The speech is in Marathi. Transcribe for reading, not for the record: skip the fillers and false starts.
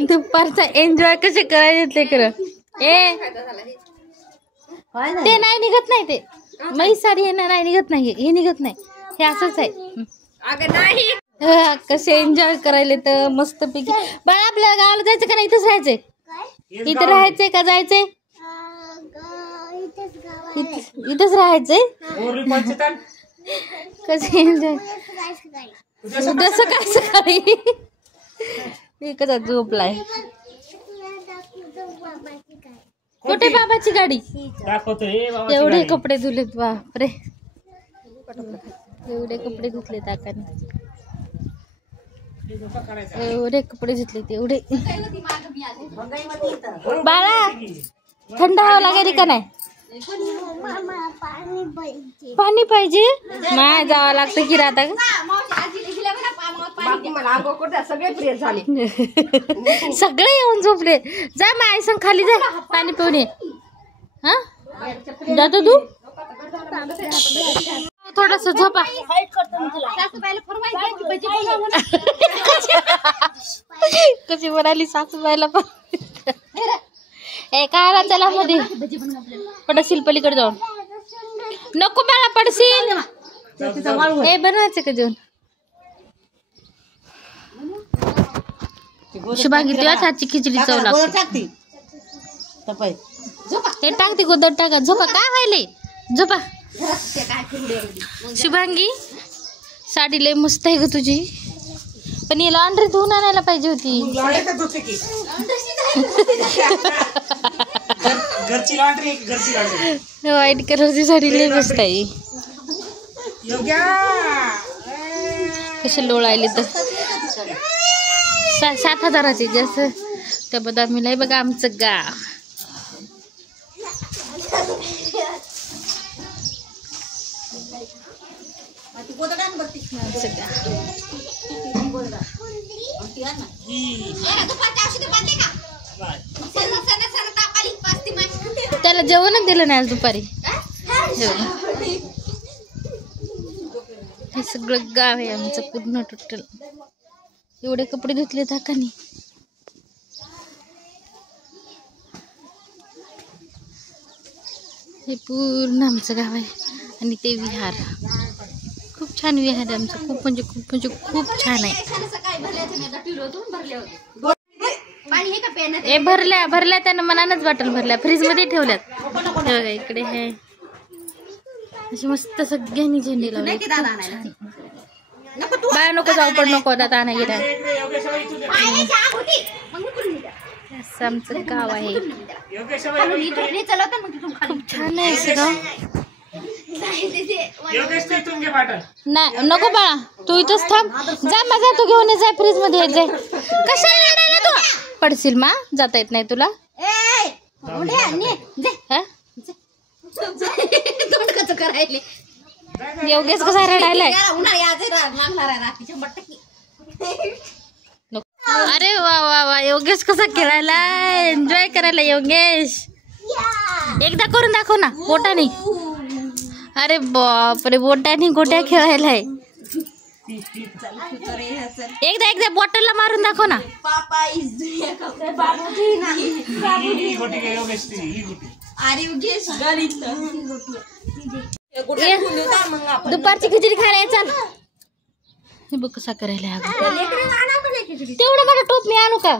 दुपारचा एन्जॉय कसे करायचे खरं ए ते नाही निघत नाही ते मै साडी हे नाही निघत नाही हे निघत नाही हे असंच आहे अगं नाही कसे एन्जॉय करायले तर मस्त पैकी बाळा आपल्या गावाला जायचं का नाही इथंच राहायचंय इथं राहायचंय का जायचंय इथंच राहायचंय कसे एन्जॉय उद्या सकाळी सकाळी एकच झोपलाय कुठे बाबाची गाडी एवढे कपडे धुलेत बापरे एवढे कपडे धुतले काकाने एवढे कपडे धुतले एवढे बाळा थंड हवा लागेल का नाही पाणी पाहिजे नाही जावं लागतं की राहता सगळे येऊन झोपले जा माय संग खाली जा पाणी पिऊन ये हा जातो तू थोडस झोपा कशी म्हणाली सासूबाईला पण ए काय चला मध्ये पडशील पलीकडे जाऊन नको बाळा पडशील ए बनवायचं का जेवण शुभांगी तुझ्याच हातची खिचडी चव लागते हे टाकते गोदर टाका झोपा काय व्हायले झोपा शुभांगी साडी लय मस्त आहे ग तुझी पण ही लॉन्ड्री धुवून आणायला पाहिजे होती व्हाईट कलरची साडी लय मस्त आहे कसे लोळायले तर 7,000ची जसं त्या बदामी नाही बघा आमचं गाव त्याला जेवणच दिलं नाही आज दुपारी हे सगळं गाव आहे आमचं पूर्ण टोटल एवढे कपडे धुतले काकानी हे पूर्ण आमचं गाव आहे आणि ते विहार खूप छान विहार आहे आमचं खूप छान आहे ए भरल्या त्यानं मनानच बॉटल भरल्या फ्रीज मध्ये ठेवल्यात बघा इकडे हे अशी मस्त सगळ्यांनी झेंडे लावले बाय नको जाऊ पण नको दादा नाही गेला असं आमचं गाव आहे खूप छान आहे असं गाव नाही नको बाळा तू इथंच थांब जा माझा तू घेऊन जा फ्रीज मध्ये जाय कशाला तू पडशील मा जाता येत नाही तुला योगेश कसा रडायलाय अरे वा वा वा योगेश कसा खेळायला एन्जॉय करायला योगेश एकदा करून दाखव ना बोटाने अरे बापरे बोटाने गोट्या खेळायलाय एकदा बॉटलला मारून दाखव ना दुपारची खिचडी खायला चल हे बघ कसा करायला तेवढं मला टोप मी आणू का